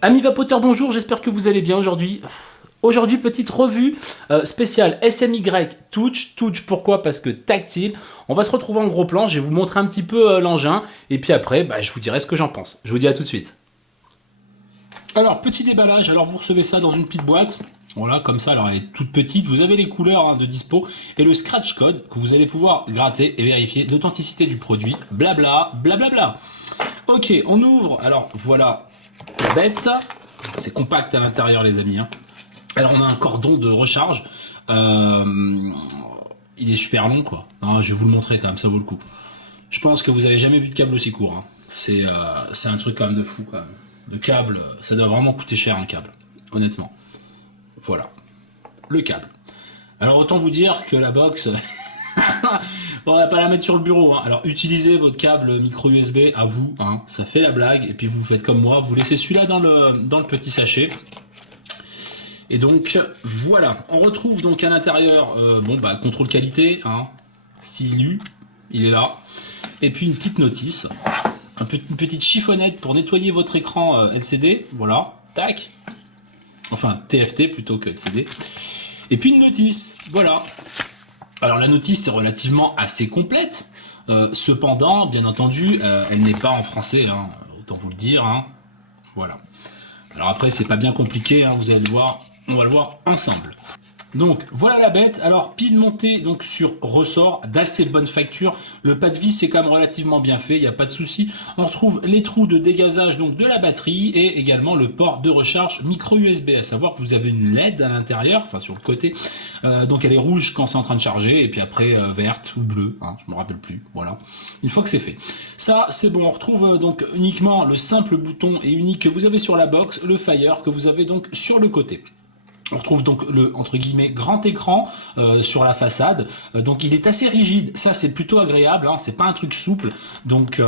Amis vapoteurs, bonjour, j'espère que vous allez bien aujourd'hui. Aujourd'hui, petite revue spéciale SMY Touch. Touch, pourquoi? Parce que tactile. On va se retrouver en gros plan, je vais vous montrer un petit peu l'engin. Et puis après, je vous dirai ce que j'en pense. Je vous dis à tout de suite. Alors, petit déballage. Alors, vous recevez ça dans une petite boîte. Voilà, comme ça, alors elle est toute petite. Vous avez les couleurs de dispo et le scratch code que vous allez pouvoir gratter et vérifier l'authenticité du produit. Blabla, blablabla. Ok, on ouvre. Alors, voilà la bête. C'est compact à l'intérieur, les amis. Alors, on a un cordon de recharge. Il est super long, quoi. Non, je vais vous le montrer quand même, ça vaut le coup. Je pense que vous avez jamais vu de câble aussi court. C'est un truc quand même de fou, quand même. Le câble, ça doit vraiment coûter cher, un câble. Honnêtement. Voilà. Le câble. Alors, autant vous dire que la box... on va pas la mettre sur le bureau. Alors, utilisez votre câble micro USB à vous. Ça fait la blague. Et puis, vous faites comme moi. Vous laissez celui-là dans le petit sachet. Et donc, voilà. On retrouve donc à l'intérieur, contrôle qualité. Style U. Il est là. Et puis, une petite notice. Une petite chiffonnette pour nettoyer votre écran LCD. Voilà. Tac. Enfin, TFT plutôt que LCD. Et puis, une notice. Voilà. Alors, la notice est relativement assez complète. Cependant, bien entendu, elle n'est pas en français. Autant vous le dire. Voilà. Alors après, c'est pas bien compliqué. Vous allez le voir. On va le voir ensemble. Donc, voilà la bête. Alors, pile montée donc sur ressort d'assez bonne facture. Le pas de vis, c'est quand même relativement bien fait. Il n'y a pas de souci. On retrouve les trous de dégazage donc de la batterie et également le port de recharge micro USB. À savoir que vous avez une LED à l'intérieur, enfin sur le côté. Donc, elle est rouge quand c'est en train de charger et puis après verte ou bleue. Je me rappelle plus. Voilà. Une fois que c'est fait. Ça, c'est bon. On retrouve donc uniquement le simple bouton et unique que vous avez sur la box, le Fire que vous avez donc sur le côté. On retrouve donc le, entre guillemets, grand écran sur la façade. Donc il est assez rigide. Ça, c'est plutôt agréable. C'est pas un truc souple. Donc,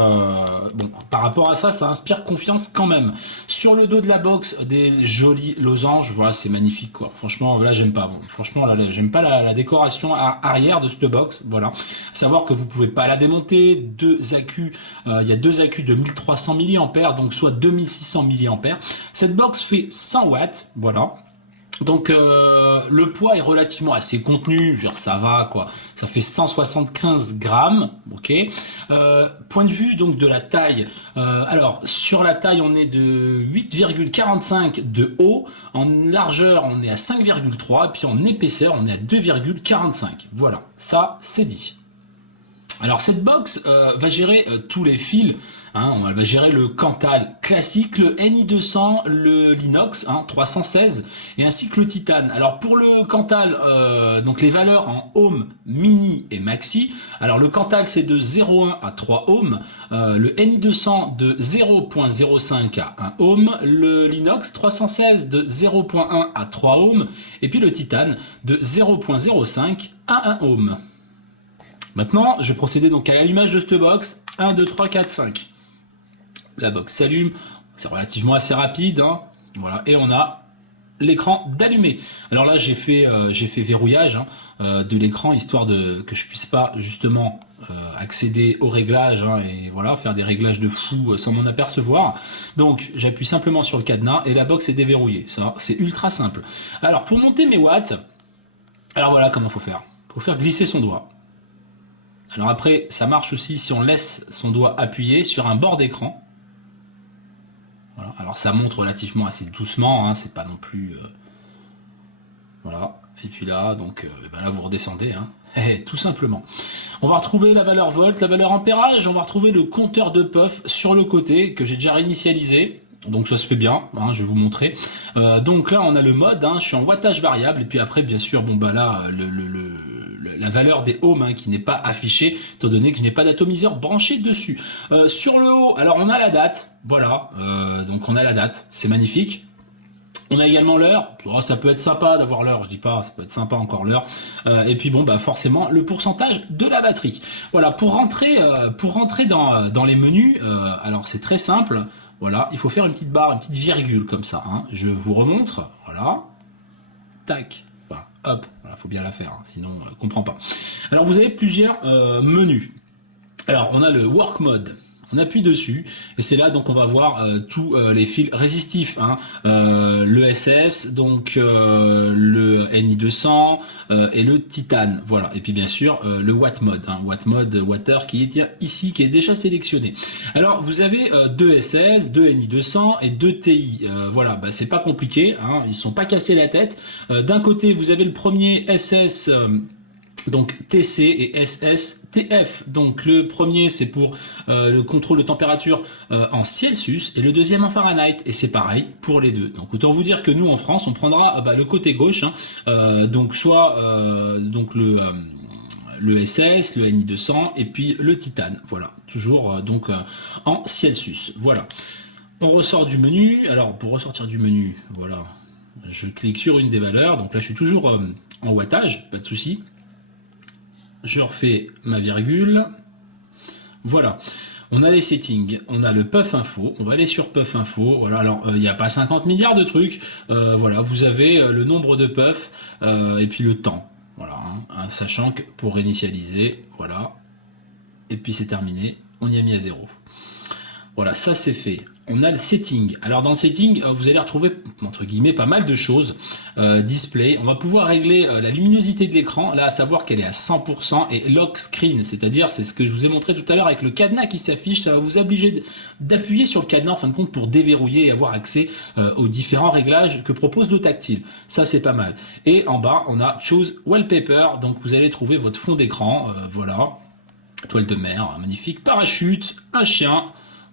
par rapport à ça, ça inspire confiance quand même. Sur le dos de la box, des jolis losanges. Voilà, c'est magnifique, quoi. Franchement, là, j'aime pas. Franchement, là, j'aime pas la décoration arrière de cette box. Voilà. À savoir que vous pouvez pas la démonter. Deux accus. Il y a deux accus de 1300 mAh, donc soit 2600 mAh. Cette box fait 100 watts. Voilà. Donc le poids est relativement assez contenu, je veux dire, ça va quoi, ça fait 175 grammes, ok. Point de vue donc de la taille, alors sur la taille on est de 8,45 de haut, en largeur on est à 5,3, puis en épaisseur on est à 2,45, voilà, ça c'est dit. Alors cette box va gérer tous les fils. On va gérer le Cantal classique, le NI200, le Linox 316 et ainsi que le Titane. Alors pour le Cantal, donc les valeurs en ohm, mini et maxi. Alors le Cantal c'est de 0,1 à 3 ohms, le NI200 de 0,05 à 1 ohm, le Linox 316 de 0,1 à 3 ohms et puis le Titane de 0,05 à 1 ohm. Maintenant, je vais procéder donc à l'allumage de cette box. 1, 2, 3, 4, 5. La box s'allume. C'est relativement assez rapide. Voilà. Et on a l'écran d'allumé. Alors là, j'ai fait verrouillage de l'écran, histoire que je puisse pas justement accéder aux réglages et voilà, faire des réglages de fou sans m'en apercevoir. Donc, j'appuie simplement sur le cadenas et la box est déverrouillée. Ça, c'est ultra simple. Alors, pour monter mes watts, alors voilà comment il faut faire. Il faut faire glisser son doigt. Alors après, ça marche aussi si on laisse son doigt appuyé sur un bord d'écran. Voilà. Alors ça monte relativement assez doucement, c'est pas non plus... Voilà. Et puis là, donc là vous redescendez, tout simplement. On va retrouver la valeur volt, la valeur ampérage, on va retrouver le compteur de puff sur le côté que j'ai déjà réinitialisé. Donc ça se fait bien, je vais vous montrer. Donc là on a le mode, je suis en wattage variable et puis après bien sûr là la valeur des ohms qui n'est pas affichée étant donné que je n'ai pas d'atomiseur branché dessus. Sur le haut, alors on a la date, voilà, donc on a la date, c'est magnifique. On a également l'heure, ça peut être sympa d'avoir l'heure, je dis pas, ça peut être sympa encore l'heure. Et puis forcément le pourcentage de la batterie. Voilà, pour rentrer dans les menus, alors c'est très simple. Voilà, il faut faire une petite barre, une petite virgule comme ça. Je vous remontre. Voilà. Tac. hop, voilà, faut bien la faire, hein, sinon on comprend pas. Alors vous avez plusieurs menus. Alors on a le Work Mode. On appuie dessus et c'est là donc on va voir tous les fils résistifs, hein. Le SS, donc le NI200 et le titane, voilà. Et puis bien sûr le Watt Mode, hein. Watt Mode Water qui est ici, qui est déjà sélectionné. Alors vous avez deux SS, deux NI200 et deux TI. Voilà, bah, c'est pas compliqué, hein. Ils sont pas cassés la tête. D'un côté vous avez le premier SS. Donc TC et SSTF. Donc le premier c'est pour le contrôle de température en Celsius et le deuxième en Fahrenheit. Et c'est pareil pour les deux. Donc autant vous dire que nous en France on prendra le côté gauche. Hein, donc soit donc le SS, le NI200 et puis le titane. Voilà, toujours en Celsius. Voilà. On ressort du menu. Alors pour ressortir du menu, voilà, je clique sur une des valeurs. Donc là je suis toujours en wattage, pas de souci. Je refais ma virgule. Voilà. On a les settings. On a le puff info. On va aller sur puff info. Voilà. Alors, il n'y a pas 50 milliards de trucs. Voilà. Vous avez le nombre de puffs et puis le temps. Voilà. Hein, sachant que pour réinitialiser, voilà. Et puis c'est terminé. On y a mis à 0. Voilà. Ça, c'est fait. On a le setting. Alors dans le setting, vous allez retrouver entre guillemets pas mal de choses. Display, on va pouvoir régler la luminosité de l'écran, là à savoir qu'elle est à 100% et lock screen, c'est-à-dire c'est ce que je vous ai montré tout à l'heure avec le cadenas qui s'affiche, ça va vous obliger d'appuyer sur le cadenas en fin de compte pour déverrouiller et avoir accès aux différents réglages que propose le tactile. Ça c'est pas mal. Et en bas on a choose wallpaper, donc vous allez trouver votre fond d'écran, voilà, toile de mer, magnifique, parachute, un chien.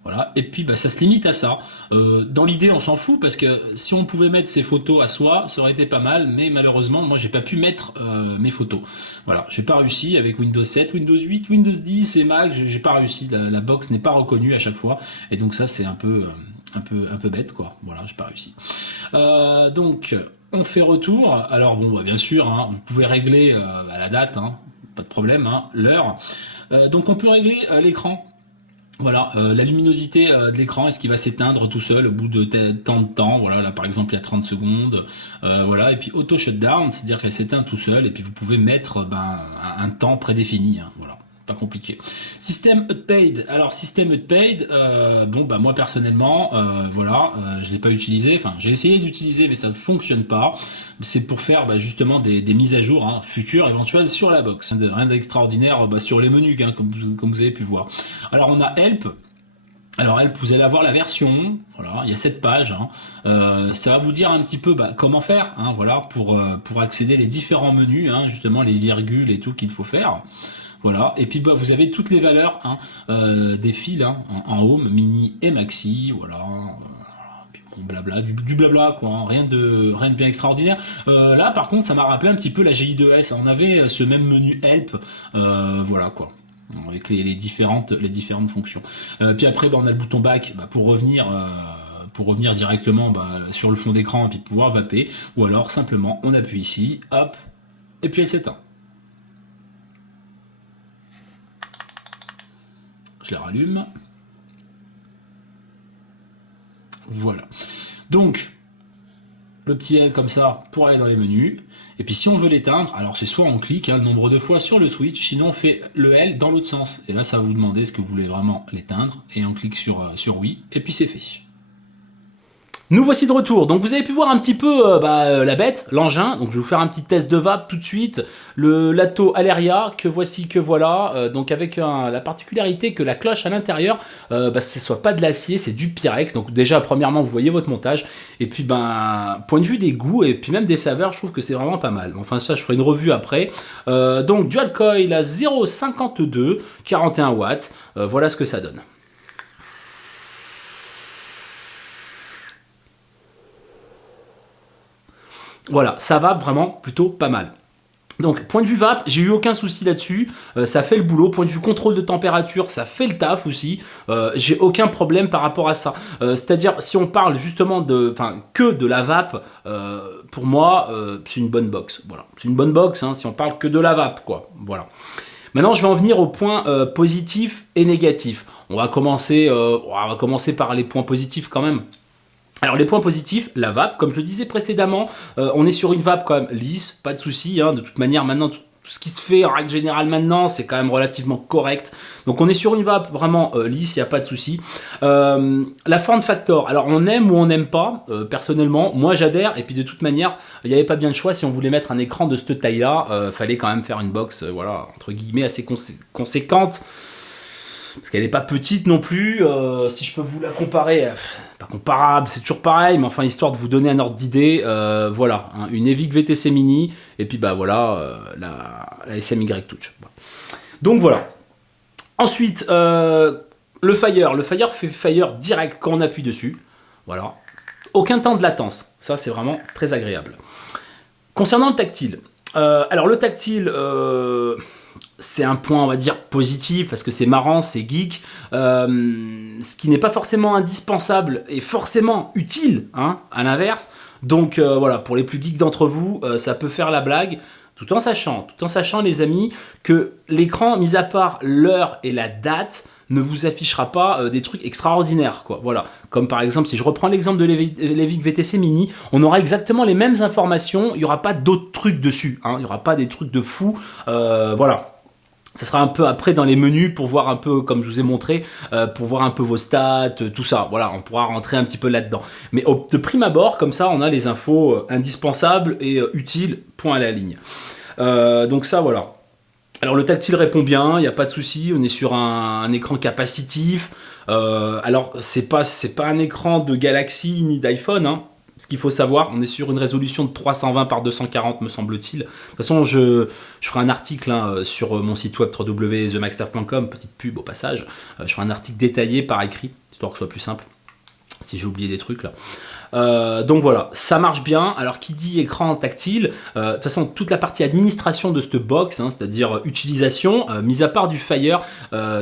Voilà. Et puis ça se limite à ça. Dans l'idée on s'en fout parce que si on pouvait mettre ses photos à soi, ça aurait été pas mal, mais malheureusement moi j'ai pas pu mettre mes photos. Voilà, j'ai pas réussi avec Windows 7, Windows 8, Windows 10 et Mac, j'ai pas réussi, la box n'est pas reconnue à chaque fois, et donc ça c'est un peu bête quoi. Voilà, j'ai pas réussi. Donc on fait retour. Alors bon bien sûr, hein, vous pouvez régler la date, hein, pas de problème, hein, l'heure. Donc on peut régler l'écran. Voilà, la luminosité de l'écran, est-ce qu'il va s'éteindre tout seul au bout de tant de temps, voilà, là par exemple il y a 30 secondes, voilà, et puis auto shutdown, c'est-à-dire qu'elle s'éteint tout seul, et puis vous pouvez mettre un temps prédéfini, hein, voilà, pas compliqué. Système HUD-Paid, alors système HUD-Paid, moi personnellement, voilà, je l'ai pas utilisé, enfin j'ai essayé d'utiliser mais ça ne fonctionne pas, c'est pour faire justement des mises à jour futures éventuelles sur la box, rien d'extraordinaire sur les menus comme vous avez pu voir. Alors on a Help. Alors Help, vous allez avoir la version, voilà, il y a 7 pages, ça va vous dire un petit peu comment faire, voilà, pour accéder les différents menus, justement les virgules et tout qu'il faut faire. Voilà, et puis vous avez toutes les valeurs des fils en home, mini et maxi, voilà. Blabla, du blabla quoi, rien de bien extraordinaire. Là par contre ça m'a rappelé un petit peu la GI2S, on avait ce même menu Help, voilà quoi, avec les différentes fonctions. Puis après on a le bouton back pour revenir directement sur le fond d'écran et puis pouvoir vaper, ou alors simplement on appuie ici, hop, et puis elle s'éteint. Je la rallume. Voilà. Donc, le petit L comme ça pour aller dans les menus. Et puis si on veut l'éteindre, alors c'est soit on clique le nombre de fois sur le switch, sinon on fait le L dans l'autre sens. Et là, ça va vous demander est-ce que vous voulez vraiment l'éteindre. Et on clique sur oui, et puis c'est fait. Nous voici de retour. Donc vous avez pu voir un petit peu la bête, l'engin. Donc je vais vous faire un petit test de vape tout de suite. Le Lato Aleria que voici, que voilà. Donc avec la particularité que la cloche à l'intérieur, ce soit pas de l'acier, c'est du Pyrex. Donc déjà premièrement vous voyez votre montage. Et puis point de vue des goûts et puis même des saveurs, je trouve que c'est vraiment pas mal. Enfin ça je ferai une revue après. Donc dual coil à 0,52, 41 watts. Voilà ce que ça donne. Voilà, ça va vraiment plutôt pas mal. Donc, point de vue vape, j'ai eu aucun souci là-dessus, ça fait le boulot. Point de vue contrôle de température, ça fait le taf aussi, j'ai aucun problème par rapport à ça. C'est-à-dire, si on parle justement que de la vape, pour moi, c'est une bonne box. Voilà, c'est une bonne box, si on parle que de la vape, quoi. Voilà. Maintenant, je vais en venir aux points positifs et négatifs. On va commencer par les points positifs quand même. Alors les points positifs, la vape, comme je le disais précédemment, on est sur une vape quand même lisse, pas de souci, hein, de toute manière maintenant tout ce qui se fait en règle générale maintenant, c'est quand même relativement correct. Donc on est sur une vape vraiment lisse, il n'y a pas de souci. La form factor, alors on aime ou on n'aime pas, personnellement, moi j'adhère, et puis de toute manière, il n'y avait pas bien de choix, si on voulait mettre un écran de cette taille-là, fallait quand même faire une box, voilà, entre guillemets, assez conséquente. Parce qu'elle n'est pas petite non plus, si je peux vous la comparer, pas comparable, c'est toujours pareil, mais enfin histoire de vous donner un ordre d'idée, voilà, hein, une Evic VTC Mini, et puis bah voilà, la SMY Touch. Donc voilà. Ensuite, le Fire fait Fire direct quand on appuie dessus, voilà. Aucun temps de latence, ça c'est vraiment très agréable. Concernant le tactile, alors le tactile... c'est un point, on va dire, positif, parce que c'est marrant, c'est geek, ce qui n'est pas forcément indispensable et forcément utile, hein, à l'inverse. Donc voilà, pour les plus geeks d'entre vous, ça peut faire la blague, tout en sachant, les amis, que l'écran, mis à part l'heure et la date, ne vous affichera pas des trucs extraordinaires, quoi. Voilà. Comme par exemple, si je reprends l'exemple de l'Evic VTC Mini, on aura exactement les mêmes informations, il n'y aura pas d'autres trucs dessus, hein, il n'y aura pas des trucs de fou, voilà. Ça sera un peu après dans les menus pour voir un peu, comme je vous ai montré, pour voir un peu vos stats, tout ça. Voilà, on pourra rentrer un petit peu là-dedans. Mais de prime abord, comme ça, on a les infos indispensables et utiles, point à la ligne. Donc ça, voilà. Alors le tactile répond bien, il n'y a pas de souci, on est sur un écran capacitif. Alors c'est pas un écran de Galaxy ni d'iPhone, hein. Ce qu'il faut savoir, on est sur une résolution de 320 par 240 me semble-t-il. De toute façon, je ferai un article, hein, sur mon site web www.themaxturf.com, petite pub au passage. Je ferai un article détaillé par écrit, histoire que ce soit plus simple, si j'ai oublié des trucs là. Donc voilà, ça marche bien. Alors qui dit écran tactile, de toute façon toute la partie administration de cette box, hein, c'est-à-dire utilisation, mis à part du Fire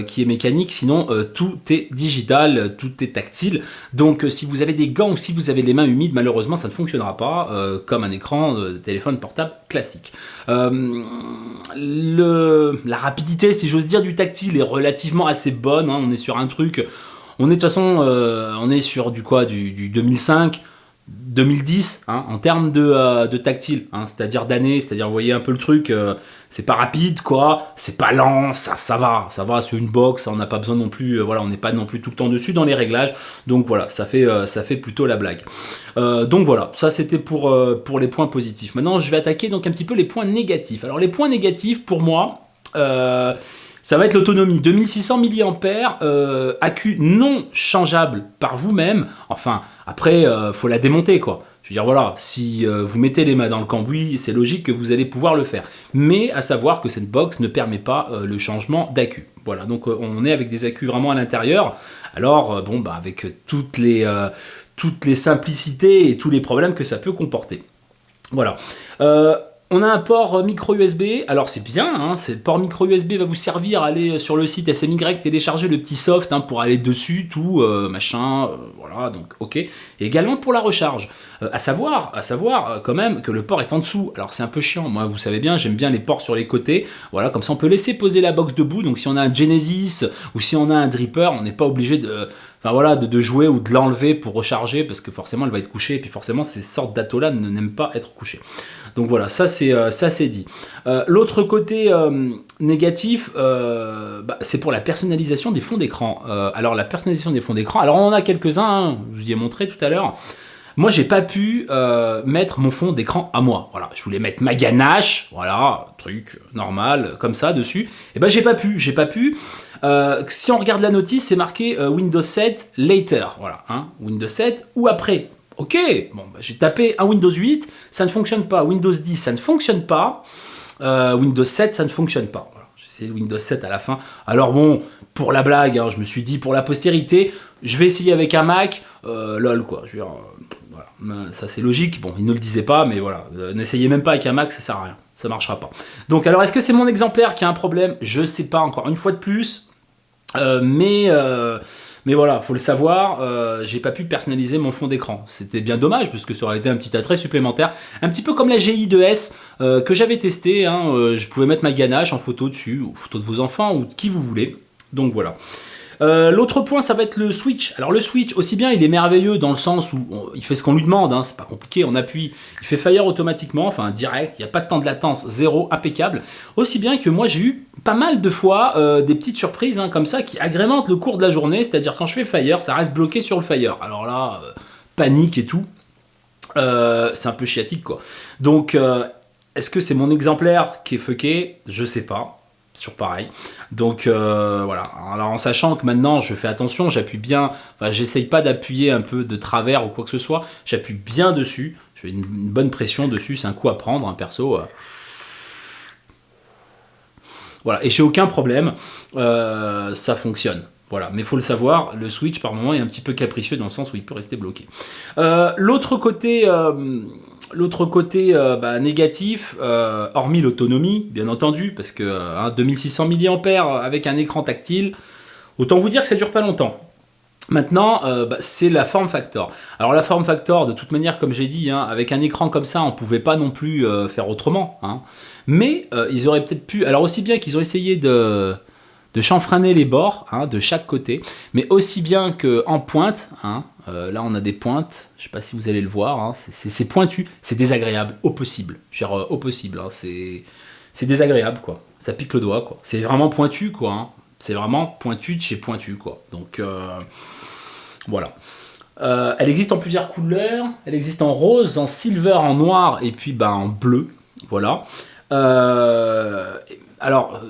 qui est mécanique, sinon tout est digital, tout est tactile. Donc si vous avez des gants ou si vous avez les mains humides, malheureusement ça ne fonctionnera pas comme un écran de téléphone portable classique. La rapidité, si j'ose dire, du tactile est relativement assez bonne, hein. On est sur un truc... On est de toute façon, on est sur du 2005, 2010, hein, en termes de tactile, hein, c'est-à-dire d'année, c'est-à-dire vous voyez un peu le truc, c'est pas rapide quoi, c'est pas lent, ça va sur une box, on n'a pas besoin non plus, voilà, on n'est pas non plus tout le temps dessus dans les réglages, donc voilà, ça fait plutôt la blague. Donc voilà, ça c'était pour les points positifs. Maintenant je vais attaquer donc un petit peu les points négatifs. Alors les points négatifs pour moi, ça va être l'autonomie, 2600 mAh, accu non changeable par vous-même. Enfin, après, faut la démonter, quoi. Je veux dire, voilà, si vous mettez les mains dans le cambouis, c'est logique que vous allez pouvoir le faire. Mais à savoir que cette box ne permet pas le changement d'accu. Voilà, donc on est avec des accus vraiment à l'intérieur. Alors, bon, bah, avec toutes les simplicités et tous les problèmes que ça peut comporter. Voilà. On a un port micro USB, alors c'est bien, hein, le port micro USB va vous servir à aller sur le site SMY, télécharger le petit soft, hein, pour aller dessus, tout, machin, voilà, donc ok. Et également pour la recharge, à savoir quand même que le port est en dessous, alors c'est un peu chiant, moi vous savez bien, j'aime bien les ports sur les côtés, voilà, comme ça on peut laisser poser la box debout, donc si on a un Genesis ou si on a un Dripper, on n'est pas obligé de... Enfin voilà, de jouer ou de l'enlever pour recharger, parce que forcément elle va être couchée, et puis forcément ces sortes d'atos-là n'aiment pas être couchées. Donc voilà, ça c'est dit. L'autre côté négatif, c'est pour la personnalisation des fonds d'écran. Alors la personnalisation des fonds d'écran, alors on en a quelques-uns, hein, je vous y ai montré tout à l'heure. Moi j'ai pas pu mettre mon fond d'écran à moi. Voilà, je voulais mettre ma ganache, voilà, truc normal, comme ça dessus. Et ben j'ai pas pu. Si on regarde la notice, c'est marqué Windows 7 later, voilà, hein, Windows 7 ou après. Ok, bon, bah, j'ai tapé un Windows 8, ça ne fonctionne pas. Windows 10, ça ne fonctionne pas. Windows 7, ça ne fonctionne pas. Voilà, j'ai essayé Windows 7 à la fin. Alors bon, pour la blague, hein, je me suis dit, pour la postérité, je vais essayer avec un Mac. Lol, quoi. Je veux dire, voilà, ça c'est logique. Bon, il ne le disait pas, mais voilà, n'essayez même pas avec un Mac, ça sert à rien. Ça marchera pas. Donc, alors, est-ce que c'est mon exemplaire qui a un problème? Je sais pas, encore une fois de plus. Mais voilà, faut le savoir, j'ai pas pu personnaliser mon fond d'écran. C'était bien dommage, parce que ça aurait été un petit attrait supplémentaire. Un petit peu comme la GI2S que j'avais testé, hein, je pouvais mettre ma ganache en photo dessus, ou photo de vos enfants, ou de qui vous voulez. Donc voilà. L'autre point, ça va être le switch. Alors le switch, aussi bien il est merveilleux dans le sens où il fait ce qu'on lui demande, hein, c'est pas compliqué, on appuie, il fait fire automatiquement, enfin direct, il n'y a pas de temps de latence, zéro, impeccable. Aussi bien que moi j'ai eu pas mal de fois des petites surprises comme ça qui agrémentent le cours de la journée, c'est-à-dire quand je fais fire, ça reste bloqué sur le fire. Alors là, panique et tout, c'est un peu chiatique quoi. Donc est-ce que c'est mon exemplaire qui est fucké? Je sais pas. Sur pareil. Donc voilà. Alors en sachant que maintenant je fais attention, j'appuie bien, enfin, j'essaye pas d'appuyer un peu de travers ou quoi que ce soit, j'appuie bien dessus, je fais une bonne pression dessus, c'est un coup à prendre, perso. Voilà, et j'ai aucun problème, ça fonctionne. Voilà, mais il faut le savoir, le switch par moment est un petit peu capricieux dans le sens où il peut rester bloqué. L'autre côté négatif, hormis l'autonomie, bien entendu, parce que 2600 mAh avec un écran tactile, autant vous dire que ça dure pas longtemps. Maintenant, c'est la form factor. Alors la form factor, de toute manière, comme j'ai dit, avec un écran comme ça, on pouvait pas non plus faire autrement. Mais ils auraient peut-être pu... Alors aussi bien qu'ils ont essayé de chanfreiner les bords de chaque côté, mais aussi bien qu'en pointe, là on a des pointes, je sais pas si vous allez le voir, c'est pointu, c'est désagréable au possible, je veux dire, au possible, c'est désagréable quoi, ça pique le doigt quoi, c'est vraiment pointu quoi, c'est vraiment pointu de chez pointu quoi, donc voilà. Elle existe en plusieurs couleurs, elle existe en rose, en silver, en noir et puis en bleu, voilà. Alors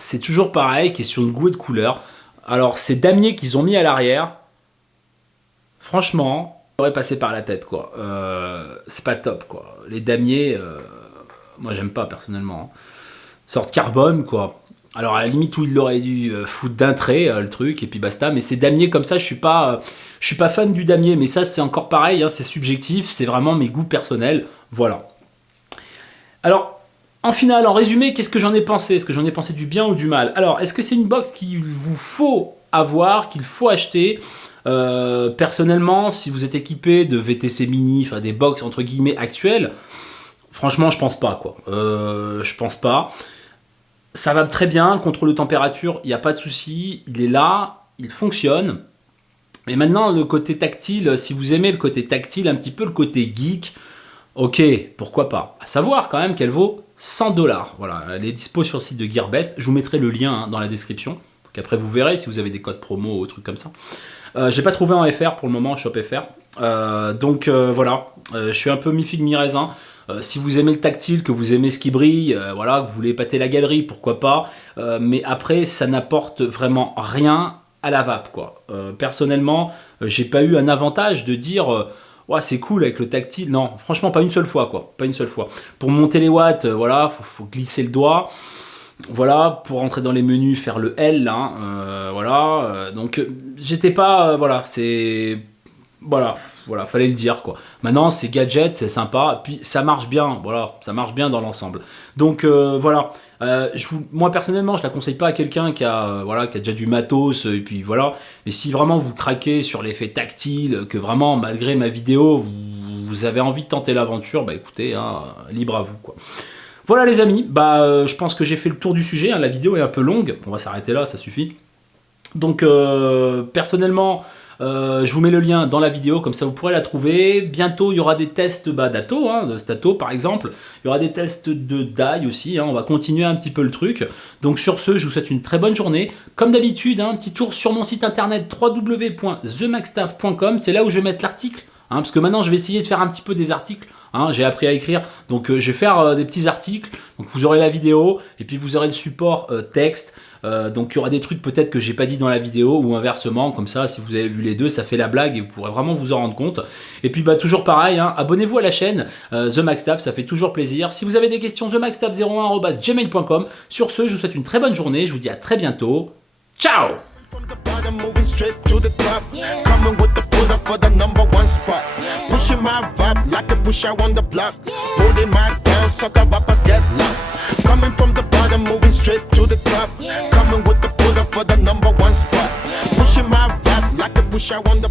c'est toujours pareil, question de goût et de couleur. Alors, ces damiers qu'ils ont mis à l'arrière, franchement, j'aurais passé par la tête, quoi. C'est pas top, quoi. Les damiers, moi, j'aime pas, personnellement. Sorte carbone, quoi. Alors, à la limite où il l'aurait dû foutre d'un trait, le truc, et puis basta. Mais ces damiers comme ça, je suis pas fan du damier. Mais ça, c'est encore pareil, c'est subjectif. C'est vraiment mes goûts personnels. Voilà. Alors, en final, en résumé, qu'est-ce que j'en ai pensé? Est-ce que j'en ai pensé du bien ou du mal? Alors, est-ce que c'est une box qu'il vous faut avoir, qu'il faut acheter? Personnellement, si vous êtes équipé de VTC Mini, enfin des box entre guillemets actuelles, franchement, je pense pas quoi. Je pense pas. Ça va très bien, le contrôle de température, il n'y a pas de souci, il est là, il fonctionne. Mais maintenant, le côté tactile, si vous aimez le côté tactile, un petit peu le côté geek, ok, pourquoi pas. À savoir quand même qu'elle vaut 100$. Voilà, elle est dispo sur le site de Gearbest. Je vous mettrai le lien dans la description. Donc après, vous verrez si vous avez des codes promo ou trucs comme ça. J'ai pas trouvé en FR pour le moment, Shop FR. Donc voilà, je suis un peu mi-figue, mi-raisin. Si vous aimez le tactile, que vous aimez ce qui brille, voilà, que vous voulez épater la galerie, pourquoi pas. Mais après, ça n'apporte vraiment rien à la vape, quoi. Personnellement, j'ai pas eu un avantage de dire... Ouais, c'est cool avec le tactile. Non, franchement, pas une seule fois, quoi. Pas une seule fois. Pour monter les watts, voilà, faut glisser le doigt. Voilà, pour rentrer dans les menus, faire le L, là. Voilà. Donc, j'étais pas... voilà, c'est... Voilà, fallait le dire, quoi. Maintenant, c'est gadget, c'est sympa. Puis, ça marche bien. Voilà, ça marche bien dans l'ensemble. Donc, voilà. Moi, personnellement, je la conseille pas à quelqu'un qui a déjà du matos. Et puis, voilà. Mais si vraiment vous craquez sur l'effet tactile, que vraiment, malgré ma vidéo, vous avez envie de tenter l'aventure, écoutez, libre à vous, quoi. Voilà, les amis. Je pense que j'ai fait le tour du sujet. La vidéo est un peu longue. On va s'arrêter là, ça suffit. Donc, personnellement... je vous mets le lien dans la vidéo, comme ça vous pourrez la trouver. Bientôt, il y aura des tests d'Atto, de Stato par exemple. Il y aura des tests de DAI aussi. On va continuer un petit peu le truc. Donc sur ce, je vous souhaite une très bonne journée. Comme d'habitude, un petit tour sur mon site internet www.themaxstaff.com. C'est là où je vais mettre l'article. Parce que maintenant, je vais essayer de faire un petit peu des articles. J'ai appris à écrire. Donc je vais faire des petits articles. Donc vous aurez la vidéo et puis vous aurez le support texte. Donc il y aura des trucs peut-être que j'ai pas dit dans la vidéo ou inversement, comme ça si vous avez vu les deux ça fait la blague et vous pourrez vraiment vous en rendre compte. Et puis toujours pareil, abonnez-vous à la chaîne The Max Staff, ça fait toujours plaisir. Si vous avez des questions, themaxstaff01@gmail.com. Sur ce, je vous souhaite une très bonne journée, je vous dis à très bientôt. Ciao. From the bottom, moving straight to the top. Coming with the pull up for the #1 spot. Pushing my vibe like a pusher on the block. Holding my down, sucker rappers get lost. Coming from the bottom, moving straight to the top. Coming with the pull up for the #1 spot. Pushing my vibe like a pusher on the